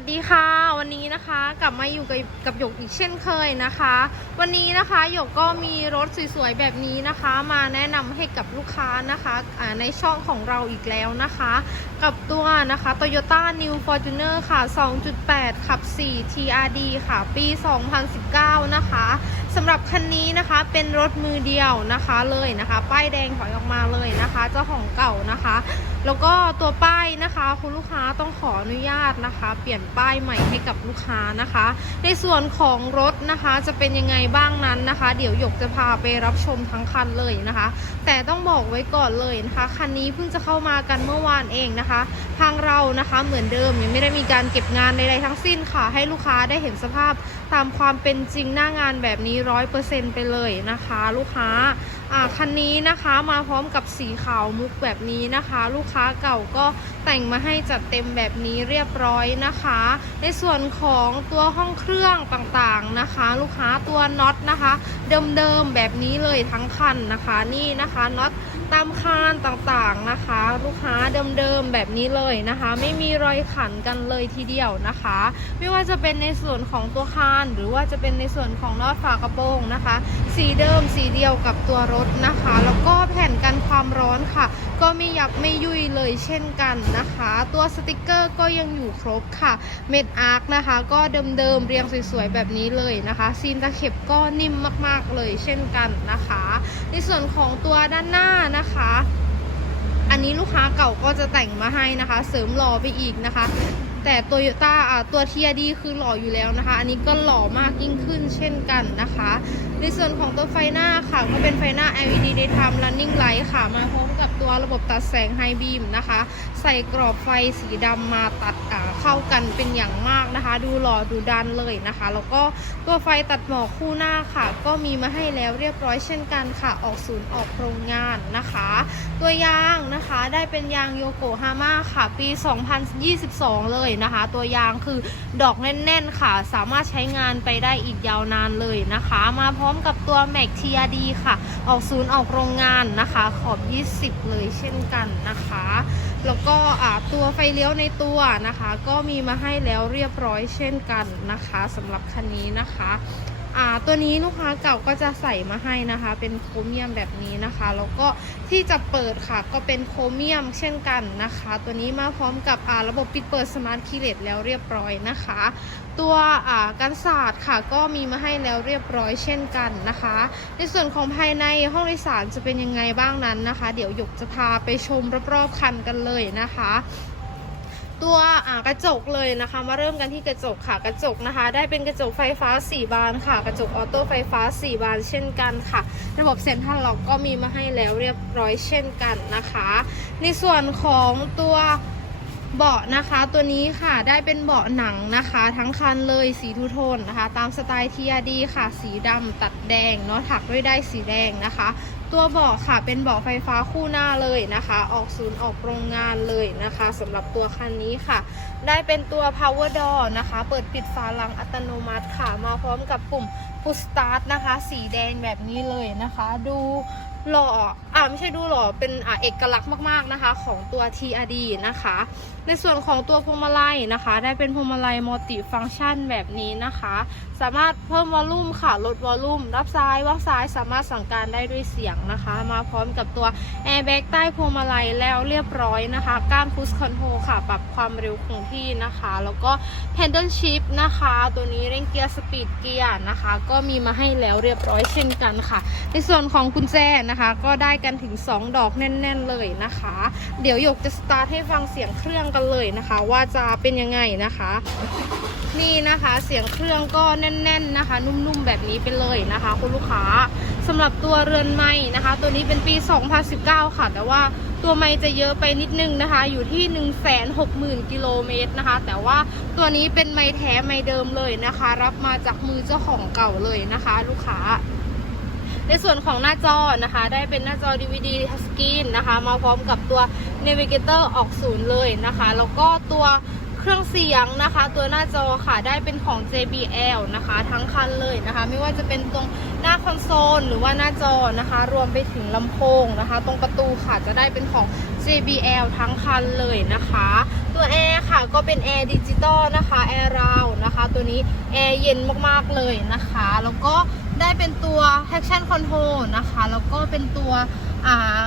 สดีค่ะ วันนี้นะคะกลับมาอยู่กับกับหยกอีกเช่นเคยนะคะ วันนี้นะคะหยกก็มีรถสวยๆแบบนี้นะคะ มาแนะนำให้กับลูกค้านะคะอ่าในช่องของเราอีกแล้วนะคะ กับตัวนะคะ Toyota New Fortuner ค่ะ 2.8 ขับ 4 TRD ค่ะ ปี 2019 นะคะสำหรับคันนี้นะคะเป็นรถมือเดียวนะคะเลยนะคะ ป้ายแดงถอยออกมาเลยนะคะ เจ้าของเก่านะคะ แล้วก็ตัวป้ายนะคะคุณลูกค้าต้องขออนุญาตนะคะ เปลี่ยนป้ายใหม่ให้กับลูกค้านะคะ ในส่วนของรถนะคะจะเป็นยังไงบ้างนั้นนะคะ เดี๋ยวหยกจะพาไปรับชมทั้งคันเลยนะคะ แต่ต้องบอกไว้ก่อนเลยนะคะคันนี้เพิ่งจะเข้ามากันเมื่อวานเองนะคะ ทางเรานะคะเหมือนเดิมยังไม่ได้มีการเก็บงานใดๆทั้งสิ้นค่ะ ให้ลูกค้าได้เห็นสภาพตามความเป็นจริงหน้างานแบบนี้ร้อยเปอร์เซ็นต์ไปเลยนะคะ ลูกค้า อ่าคันนี้นะคะมาพร้อมกับสีขาวมุกแบบนี้นะคะ ลูกค้าเก่าก็แต่งมาให้จัดเต็มแบบนี้เรียบร้อยนะคะ ในส่วนของตัวห้องเครื่องต่างๆนะคะ ลูกค้าตัวน็อตนะคะ เดิมๆแบบนี้เลยทั้งคันนะคะ นี่นะคะน็อต ตามคานต่างๆนะคะ ลูกค้าเดิมๆแบบนี้เลยนะคะ ไม่มีรอยขันกันเลยทีเดียวนะคะ ไม่ว่าจะเป็นในส่วนของตัวคานหรือว่าจะเป็นในส่วนของนอตฝากระโปรงนะคะ สีเดิมสีเดียวกับตัวรถนะคะ แล้วก็แผ่นกันความร้อนค่ะ ก็ไม่ยับไม่ยุ่ยเลยเช่นกันนะคะ ตัวสติกเกอร์ก็ยังอยู่ครบค่ะ เม็ดอาร์คนะคะ ก็เดิมๆเรียงสวยๆแบบนี้เลยนะคะซีนตะเข็บก็นิ่มมากๆเลยเช่นกันนะคะ ในส่วนของตัวด้านหน้านะคะ อันนี้ลูกค้าเก่าก็จะแต่งมาให้นะคะ เสริมหล่อไปอีกนะคะ แต่โตโยต้าตัวเทียดีคือหล่ออยู่แล้วนะคะ อันนี้ก็หล่อมากยิ่งขึ้นเช่นกันนะคะ ในส่วนของตัวไฟหน้าค่ะ ก็เป็นไฟหน้า LED daytime running light ค่ะ มาพร้อมกับตัวระบบตัดแสงไฮบีมนะคะใส่กรอบไฟสีดำมาตัดเข้ากันเป็นอย่างมากนะคะ ดูหล่อดูดันเลยนะคะ แล้วก็ตัวไฟตัดหมอกคู่หน้าค่ะ ก็มีมาให้แล้วเรียบร้อยเช่นกันค่ะ ออกศูนย์ออกโรงงานนะคะ ตัวยางนะคะได้เป็นยางโยโกฮาม่าค่ะ ปี 2022 เลยนะคะ ตัวยางคือดอกแน่นๆค่ะ สามารถใช้งานไปได้อีกยาวนานเลยนะคะ มาพร้อมกับตัวแม็กทีดีค่ะ ออกศูนย์ออกโรงงานนะคะ ขอบ 20 เลยเช่นกันนะคะ แล้วก็ตัวไฟเลี้ยวในตัวนะคะ ก็มีมาให้แล้วเรียบร้อยเช่นกันนะคะสำหรับคันนี้นะคะ อ่าตัวนี้ลูกค้าเก่าก็จะใส่มาให้นะคะ เป็นโครเมียมแบบนี้นะคะ แล้วก็ที่จะเปิดค่ะก็เป็นโครเมียมเช่นกันนะคะ ตัวนี้มาพร้อมกับอ่าระบบปิดเปิดสมาร์ทคีย์เลสแล้วเรียบร้อยนะคะ ตัวอ่ากันศาสตร์ค่ะก็มีมาให้แล้วเรียบร้อยเช่นกันนะคะ ในส่วนของภายในห้องโดยสารจะเป็นยังไงบ้างนั้นนะคะ เดี๋ยวหยกจะพาไปชมรอบๆคันกันเลยนะคะ ตัวกระจกเลยนะคะ มาเริ่มกันที่กระจกค่ะกระจกนะคะ ได้เป็นกระจกไฟฟ้า 4 บานค่ะ กระจกออโต้ไฟฟ้า 4 บานเช่นกันค่ะ ระบบเซ็นทรัลล็อกก็มีมาให้แล้วเรียบร้อยเช่นกันนะคะ ในส่วนของตัวเบาะนะคะตัวนี้ค่ะได้เป็นเบาะหนังนะคะ ทั้งคันเลยสีทูโทนนะคะ ตามสไตล์ทีอดีค่ะ สีดำตัดแดงเนาะถักด้วยได้สีแดงนะคะ ตัวเบาะค่ะเป็นเบาะไฟฟ้าคู่หน้าเลยนะคะ ออกศูนย์ออกโรงงานเลยนะคะสำหรับตัวคันนี้ค่ะ ได้เป็นตัว power door นะคะ เปิดปิดฝาหลังอัตโนมัติค่ะ มาพร้อมกับปุ่ม push start นะคะ สีแดงแบบนี้เลยนะคะ ดู หล่ออ่าไม่ใช่ดูหล่อเป็นอ่าเอกลักษณ์มากๆนะคะ ของตัว TRD นะคะ ในส่วนของตัวพวงมาลัยนะคะ ได้เป็นพวงมาลัยมัลติฟังก์ชันแบบนี้นะคะ สามารถเพิ่มวอลลุ่มค่ะ ลดวอลลุ่ม รับซ้ายว่าซ้ายสามารถสั่งการได้ด้วยเสียงนะคะ มาพร้อมกับตัวแอร์แบ็กใต้พวงมาลัยแล้วเรียบร้อยนะคะ ก้านพุชคอนโทรค่ะ ปรับความเร็วคงที่นะคะ แล้วก็แฮนเดิลชิพนะคะ ตัวนี้เร่งเกียร์สปีดเกียร์นะคะ ก็มีมาให้แล้วเรียบร้อยเช่นกันค่ะ ในส่วนของกุญแจนะคะก็ได้กันถึง 2 ดอกแน่น ๆ เลยนะคะ เดี๋ยวหยกจะสตาร์ทให้ฟังเสียงเครื่องกันเลยนะคะ ว่าจะเป็นยังไงนะคะนี่นะคะเสียงเครื่องก็แน่น ๆนะคะ นุ่มๆแบบนี้ไปเลยนะคะ คุณลูกค้าสำหรับตัวเรือนไม้นะคะ ตัวนี้เป็นปี 2019 ค่ะ แต่ว่าตัวไม้จะเยอะไปนิดนึงนะคะ อยู่ที่ 160,000กิโลเมตรนะคะ แต่ว่าตัวนี้เป็นไม้แท้ไม้เดิมเลยนะคะ รับมาจากมือเจ้าของเก่าเลยนะคะ ลูกค้า ในส่วนของหน้าจอนะคะ ได้เป็นหน้าจอ DVD touch screen นะคะ มาพร้อมกับตัว Navigator ออกศูนย์เลยนะคะ แล้วก็ตัวเครื่องเสียงนะคะ ตัวหน้าจอค่ะได้เป็นของ JBL นะคะ ทั้งคันเลยนะคะ ไม่ว่าจะเป็นตรงหน้าคอนโซลหรือว่าหน้าจอนะคะ รวมไปถึงลำโพงนะคะ ตรงประตูค่ะจะได้เป็นของ JBL ทั้งคันเลยนะคะ ตัวตัวแอร์ค่ะก็เป็นแอร์ดิจิตอลนะคะแอร์ราวนะคะ ตัวนี้แอร์เย็นมากๆเลยนะคะ แล้วก็ ได้เป็นตัว traction control นะคะ แล้วก็เป็นตัวอ่า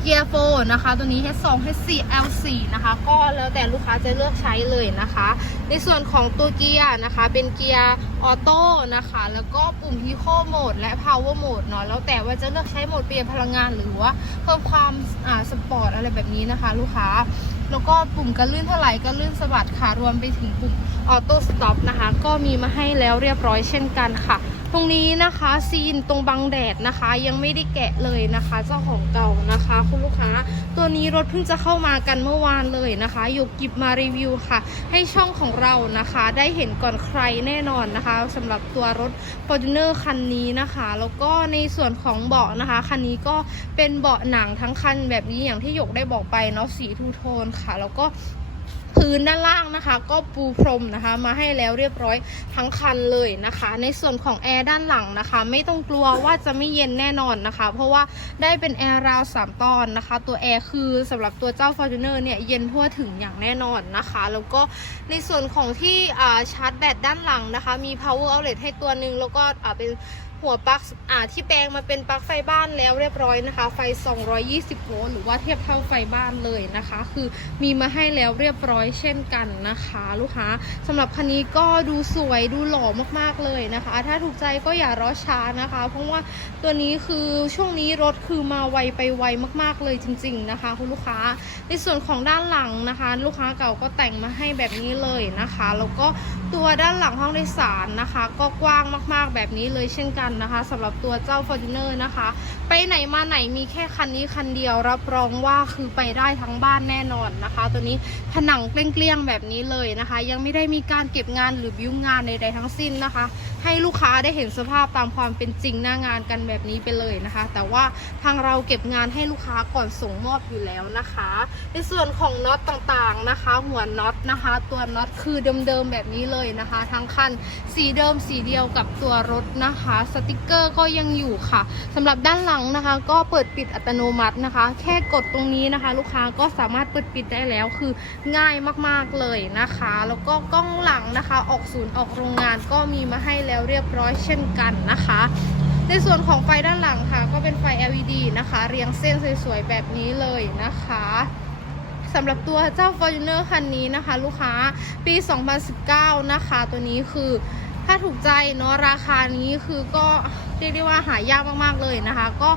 เกียร์โฟนะคะ ตัวนี้ H2 H4 L4 นะคะ ก็แล้วแต่ลูกค้าจะเลือกใช้เลยนะคะ ในส่วนของตัวเกียร์นะคะ เป็นเกียร์ออโต้นะคะ แล้วก็ปุ่ม Eco Mode และ Power Mode เนาะ แล้วแต่ว่าจะเลือกใช้โหมดเปลี่ยนพลังงานหรือว่าเพิ่มความอ่าสปอร์ตอะไรแบบนี้นะคะ ลูกค้า แล้วก็ปุ่มกันลื่นเท่าไหร่ก็ลื่นสะบัดค่ะ รวมไปถึงปุ่มออโต้สต็อปนะคะ ก็มีมาให้แล้วเรียบร้อยเช่นกันค่ะ ตรงนี้นะคะซีนตรงบังแดดนะคะ ยังไม่ได้แกะเลยนะคะ เจ้าของเก่านะคะ คุณลูกค้า ตัวนี้รถเพิ่งจะเข้ามากันเมื่อวานเลยนะคะยกกิบมารีวิวค่ะ ให้ช่องของเรานะคะ ได้เห็นก่อนใครแน่นอนนะคะสำหรับตัวรถ Fortuner คันนี้นะคะ แล้วก็ในส่วนของเบาะนะคะคันนี้ก็เป็นเบาะหนังทั้งคันแบบนี้อย่างที่หยกได้บอกไปเนาะสีทูโทนค่ะ แล้วก็ พื้นด้านล่างนะคะ ก็ปูพรมนะคะ มาให้แล้วเรียบร้อยทั้งคันเลยนะคะ ในส่วนของแอร์ด้านหลังนะคะ ไม่ต้องกลัวว่าจะไม่เย็นแน่นอนนะคะ เพราะว่าได้เป็นแอร์ราวสามตอนนะคะ ตัวแอร์คือสำหรับตัวเจ้า Fortuner เนี่ยเย็นทั่วถึงอย่างแน่นอนนะคะ แล้วก็ในส่วนของที่ชาร์จแบตด้านหลังนะคะ มี power outlet ให้ตัวหนึ่งแล้วก็เป็น หัวปลั๊กอ่าที่แปลงมาเป็นปลั๊กไฟบ้านแล้วเรียบร้อยนะคะ ไฟ 220 โวลต์หรือว่าเทียบเท่าไฟบ้านเลยนะคะ คือมีมาให้แล้วเรียบร้อยเช่นกันนะคะ ลูกค้าสำหรับคันนี้ก็ดูสวยดูหล่อมากๆเลยนะคะ ถ้าถูกใจก็อย่ารอช้านะคะ เพราะว่าตัวนี้คือช่วงนี้รถคือมาไวไปไวมากๆเลยจริง ๆนะคะ คุณลูกค้าในส่วนของด้านหลังนะคะ ลูกค้าเก่าก็แต่งมาให้แบบนี้เลยนะคะ แล้วก็ ตัวด้านหลังห้องโดยสารนะคะ ก็กว้างมากๆแบบนี้เลยเช่นกันนะคะสำหรับตัวเจ้า Fortuner นะคะ ไปไหนมาไหนมีแค่คันนี้คันเดียวรับรองว่าคือไปได้ทั้งบ้านแน่นอนนะคะ ตัวนี้ผนังเกลี้ยงๆแบบนี้เลยนะคะ ยังไม่ได้มีการเก็บงานหรือบิ้วงานใดๆทั้งสิ้นนะคะ ให้ลูกค้าได้เห็นสภาพตามความเป็นจริงหน้างานกันแบบนี้ไปเลยนะคะ แต่ว่าทางเราเก็บงานให้ลูกค้าก่อนส่งมอบอยู่แล้วนะคะ ในส่วนของน็อตต่างๆนะคะ หัวน็อต นะคะ ตัวน็อตคือเดิมๆแบบนี้เลยนะคะ ทั้งคันสีเดิมสีเดียวกับตัวรถนะคะ สติกเกอร์ก็ยังอยู่ค่ะสำหรับด้านหลังนะคะ ก็เปิดปิดอัตโนมัตินะคะ แค่กดตรงนี้นะคะ ลูกค้าก็สามารถเปิดปิดได้แล้วคือง่ายมากๆเลยนะคะ แล้วก็กล้องหลังนะคะ ออกศูนย์ออกโรงงานก็มีมาให้แล้วเรียบร้อยเช่นกันนะคะในส่วนของไฟด้านหลังค่ะ ก็เป็นไฟ LED นะคะ เรียงเส้นสวยๆแบบนี้เลยนะคะ สำหรับตัวเจ้า Fortuner คันนี้นะคะ ลูกค้าปี 2019 นะคะ ตัวนี้คือถ้าถูกใจเนาะราคานี้คือก็เรียกได้ว่าหายากมากๆเลยนะคะ ก็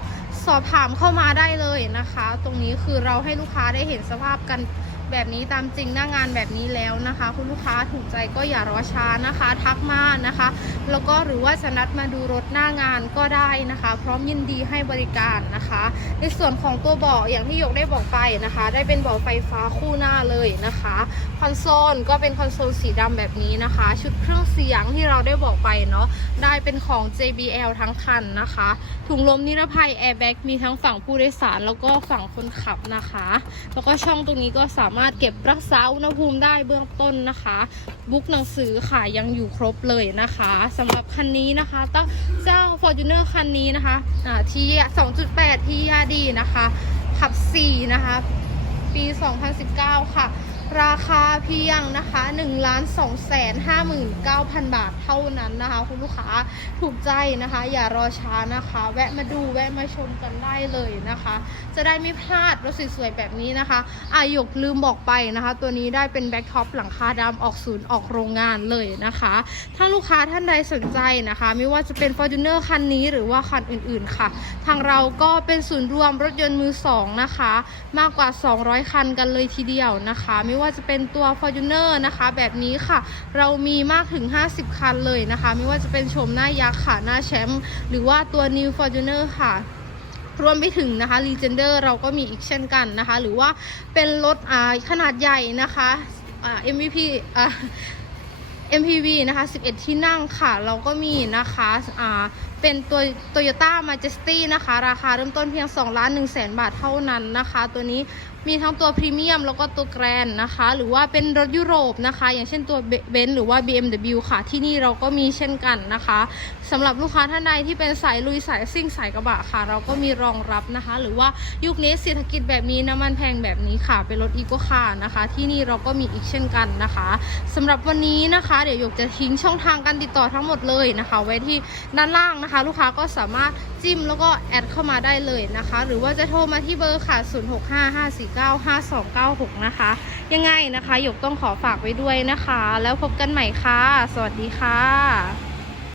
สอบถามเข้ามาได้เลยนะคะ ตรงนี้คือเราให้ลูกค้าได้เห็นสภาพกัน แบบนี้ตามจริงหน้างานแบบนี้แล้วนะคะ คุณลูกค้าถูกใจก็อย่ารอช้านะคะ ทักมานะคะ แล้วก็หรือว่าจะนัดมาดูรถหน้างานก็ได้นะคะ พร้อมยินดีให้บริการนะคะ ในส่วนของตัวเบาะอย่างที่ยกได้บอกไปนะคะ ได้เป็นเบาะไฟฟ้าคู่หน้าเลยนะคะคอนโซลก็เป็นคอนโซลสีดำแบบนี้นะคะ ชุดเครื่องเสียงที่เราได้บอกไปเนาะได้เป็นของ JBL ทั้งคันนะคะ ถุงลมนิรภัยแอร์แบ็กมีทั้งฝั่งผู้โดยสารแล้วก็ฝั่งคนขับนะคะ แล้วก็ช่องตรงนี้ก็สามารถเก็บรักษาอุณหภูมิได้เบื้องต้นนะคะ บุ๊กหนังสือค่ะยังอยู่ครบเลยนะคะสำหรับคันนี้นะคะตั้งเจ้า Fortuner คันนี้นะคะอ่าที่2.8 ที่ยาดีนะคะ ขับ 4 นะคะ ปี 2019 ค่ะราคาเพียงนะคะ1 2 5 9 0 0 0 บาทเท่านั้นนะคะ คุณลูกค้า ถูกใจนะคะ อย่ารอช้านะคะ แวะมาดูแวะมาชมกันได้เลยนะคะ จะได้ไม่พลาดรถสวยๆแบบนี้นะคะอาหยกลืมบอกไปนะคะ ตัวนี้ได้เป็นแบ็คท็อปหลังคาดำออกศูนย์ออกโรงงานเลยนะคะ ถ้าลูกค้าท่านใดสนใจนะคะ ไม่ว่าจะเป็น Fortuner คันนี้หรือว่าคันอื่นๆค่ะ ทางเราก็เป็นศูนย์รวมรถยนต์มือสองนะคะ มากกว่า 200 คันกันเลยทีเดียวนะคะ ไม่ว่าจะเป็นตัว Fortuner นะคะ แบบนี้ค่ะ เรามีมากถึง 50 คันเลยนะคะ ไม่ว่าจะเป็นชมหน้ายักษ์ค่ะหน้าแชมป์หรือว่าตัว New Fortuner ค่ะรวมไปถึงนะคะ Legender เราก็มีอีกเช่นกันนะคะ หรือว่าเป็นรถอ่าขนาดใหญ่นะคะอ่า MVP อ่า MPV นะคะ 11 ที่นั่งค่ะ เราก็มีนะคะอ่า เป็นตัว Toyota Majesty นะคะ ราคาเริ่มต้นเพียง2ล้าน1แสนบาทเท่านั้นนะคะ ตัวนี้มีทั้งตัวพรีเมียมแล้วก็ตัวแกรนนะคะ หรือว่าเป็นรถยุโรปนะคะ อย่างเช่นตัวเบนซ์หรือว่า BMW ค่ะ ที่นี่เราก็มีเช่นกันนะคะสำหรับลูกค้าท่านใดที่เป็นสายลุยสายซิ่งสายกระบะค่ะ เราก็มีรองรับนะคะ หรือว่ายุคนี้เศรษฐกิจแบบนี้น้ำมันแพงแบบนี้ค่ะ เป็นรถอีโกคาร์นะคะ ที่นี่เราก็มีอีกเช่นกันนะคะสำหรับวันนี้นะคะ เดี๋ยวหยกจะทิ้งช่องทางการติดต่อทั้งหมดเลยนะคะ ไว้ที่ด้านล่างนะคะลูกค้าก็สามารถจิ้มแล้วก็แอดเข้ามาได้เลยนะคะ หรือว่าจะโทรมาที่เบอร์ค่ะ 0655495296 นะคะ ยังไงนะคะหยกต้องขอฝากไว้ด้วยนะคะ แล้วพบกันใหม่ค่ะ สวัสดีค่ะ